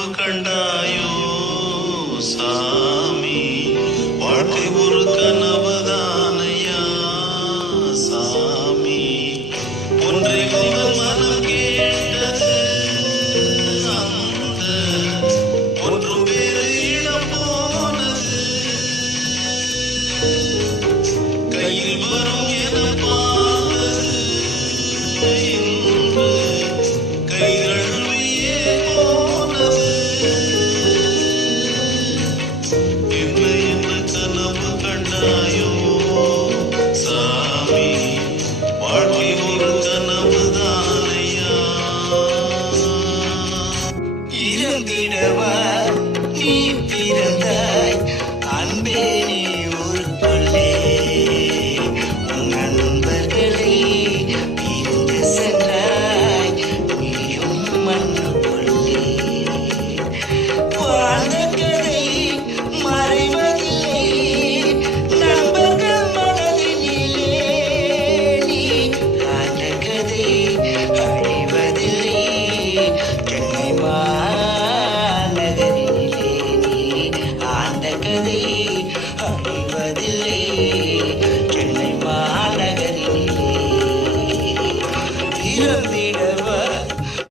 கண்டாயோ சாமி, வாழ்க்கை ஒரு கனவுதானையா சாமி, ஒன்றை உங்கள் மனம் கேட்டது, அந்த ஒன்றும் வேறு இடம் போனது, கையில் வரும் என பார்த்தது இன்று கைகள் இறந்திடவா நீ பிறந்தாய் அன்பே.